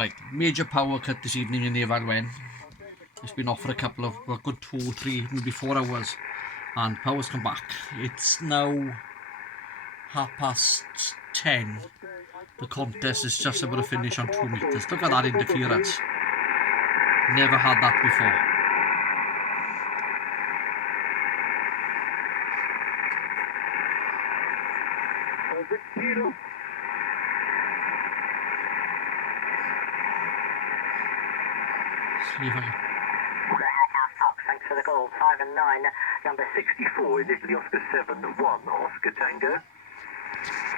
Right, major power cut this evening in Naval Wen. It's been off for a couple of, well, good 2, 3, maybe 4 hours, and power's come back. It's now 10:30. The contest is just about to finish on 2 meters. Look at that interference. Never had that before. See if I can... Thanks for the call. 5 and 9, number 64 is Italy Oscar 7-1 Oscar Tango.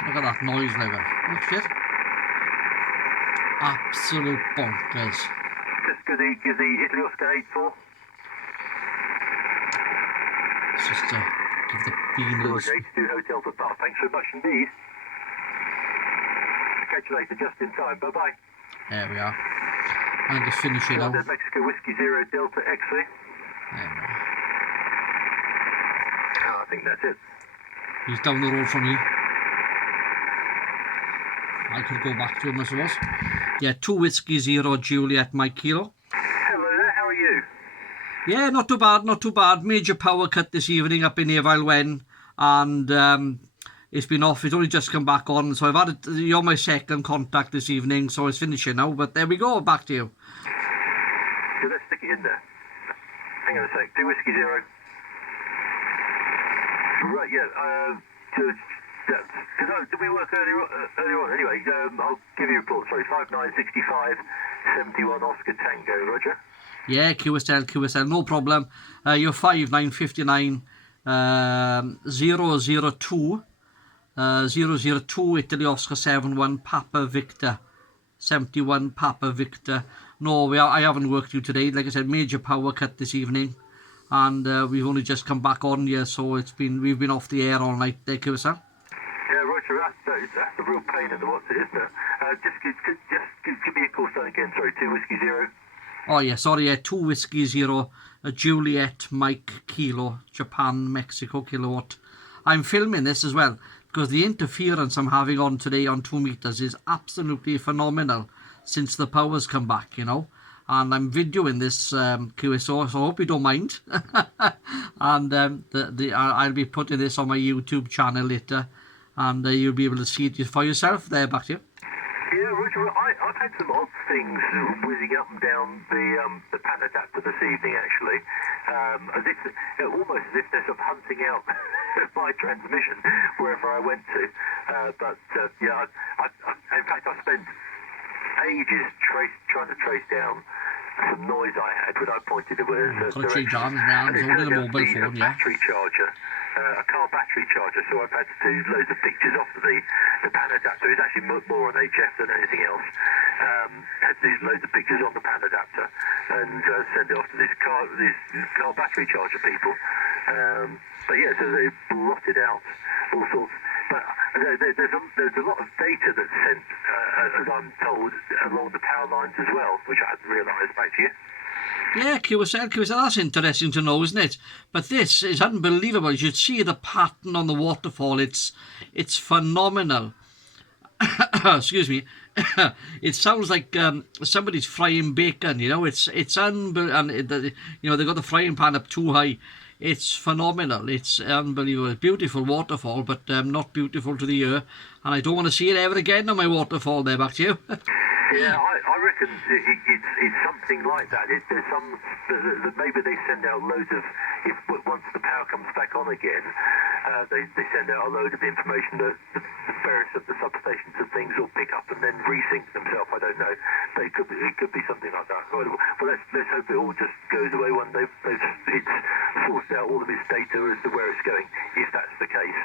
Look at that noise level. Look at it. Absolute bonkers. Just give the Italy Oscar 8-4. It's just to give the beam a little... H2 Hotel for Bath. Thanks very much indeed. Catch you later, just in time. Bye-bye. There we are. I'm just finishing now. Mexico Whiskey 0 Delta X-ray. There we are. Oh, I think that's it. He's down the road from me. I could go back to him, I suppose. Yeah, 2 Whiskey 0 Juliet Mike Kilo. Hello there, how are you? Yeah, not too bad, not too bad. Major power cut this evening up in Naval Wen, and it's been off. It's only just come back on, so I've had it. You're my second contact this evening, so it's finishing now. But there we go, back to you. So let's stick it in there. Hang on a sec. 2 Whiskey 0. Right, yeah. Did we work earlier on? Anyway, I'll give you a report. Sorry, 5965 71 Oscar Tango. Roger. Yeah, QSL, no problem. You're 5959 002 002 Italy Oscar 71 Papa Victor 71 Papa Victor. No, I haven't worked you today. Like I said, major power cut this evening, and we've only just come back on here, so we've been off the air all night there, QSL. Yeah, Roger, that's the real pain in the what's it, isn't it? Just give me a call start again. Sorry, 2 Whiskey 0. Oh yeah, sorry, yeah, 2 Whiskey 0 Juliet Mike Kilo Japan Mexico Kilowatt. I'm filming this as well because the interference I'm having on today on 2 meters is absolutely phenomenal since the power's come back, you know. And I'm videoing this QSO, so I hope you don't mind. And I'll be putting this on my YouTube channel later, and you'll be able to see it for yourself there, back to you. Yeah, Roger, I've had some odd things whizzing up and down the pan adapter this evening, actually. Almost as if they're sort of hunting out my transmission wherever I went to. Yeah, in fact, I spent ages trying to trace down some noise I had when I pointed it was got to change arms now. It's holding a mobile phone, yeah. Battery charger, a car battery charger. So I've had to do loads of pictures off the pan adapter. It's actually more on HF than anything else. Had to do loads of pictures on the pan adapter and send it off to these car battery charger people. But yeah, so they blotted out all sorts. But there's a lot of data that's sent, as I'm told, along the power lines as well, which I hadn't realised back to you. Yeah, QSL, that's interesting to know, isn't it? But this is unbelievable. You should see the pattern on the waterfall. It's phenomenal. Excuse me. It sounds like somebody's frying bacon, you know. It's unbelievable. And you know, they've got the frying pan up too high. It's phenomenal. It's unbelievable. Beautiful waterfall, but not beautiful to the ear. And I don't want to see it ever again on my waterfall there, back to you. Yeah, I reckon it's something like that. There's some maybe they send out loads of, once the power comes back on again, they send out a load of information that the various of the substations and things will pick up and then resync themselves. I don't know. But it could be something like that. Well, let's hope it all just goes away when it's sorted out all of its data as to where it's going, if that's the case.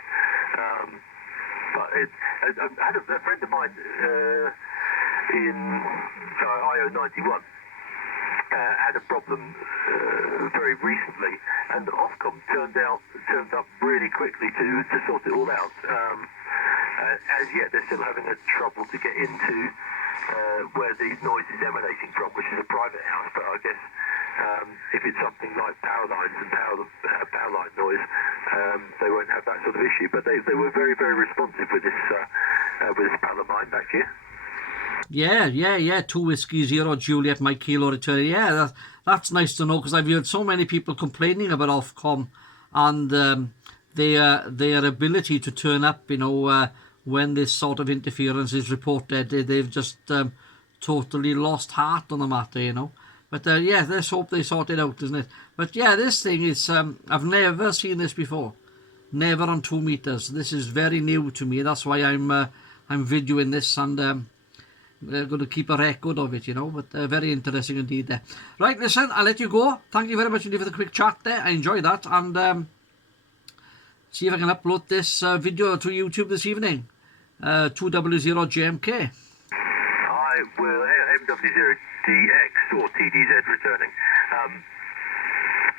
But I had a friend of mine in IO91 had a problem very recently, and Ofcom turned up really quickly to sort it all out. As yet, they're still having a trouble to get into where these noises emanating from, which is a private house. But I guess if it's something like power lines and power line noise, they won't have that sort of issue. But they were very, very responsive with this power line back here. Yeah. 2 Whiskey 0 Juliet Mike Kilo returning. Yeah, that's nice to know, because I've heard so many people complaining about Ofcom and their ability to turn up, when this sort of interference is reported. They've just totally lost heart on the matter. But yeah, let's hope they sort it out, isn't it? But yeah, this thing is, I've never seen this before. Never on 2 meters. This is very new to me. That's why I'm videoing this, and going to keep a record of it, But very interesting indeed there. Right, listen, I'll let you go. Thank you very much indeed for the quick chat there. I enjoyed that, and see if I can upload this video to YouTube this evening. 200JMK. I will. MW0DX or TDZ returning.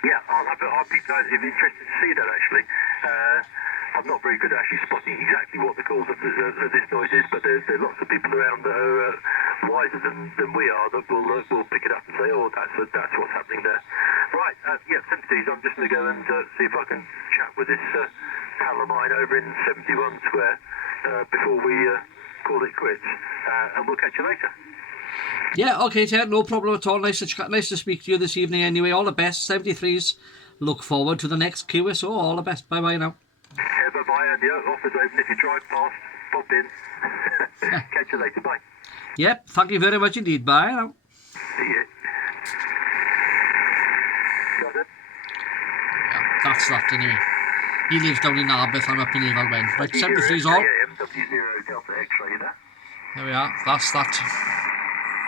Yeah, I'll be interested to see that actually. I'm not very good at actually spotting exactly what the cause of this noise is, but there are lots of people around that are wiser than we are that will pick it up and say, oh, that's what's happening there. Right, yeah, sympathies. I'm just going to go and see if I can chat with this pal of mine over in 71 Square before we call it quits, and we'll catch you later. Yeah, okay, Ted, no problem at all. Nice to speak to you this evening anyway. All the best, 73s. Look forward to the next QSO. All the best. Bye-bye now. Yeah, bye-bye, and the office open if you drive past. Pop in. Catch you later. Bye. Yep, thank you very much indeed. Bye now. See you. Got it? Yeah, that's that anyway. He lives down in Arbeth, I'm up in Evalwen. Right, 73's all. MW0 Delta X-ray there. There we are, that's that.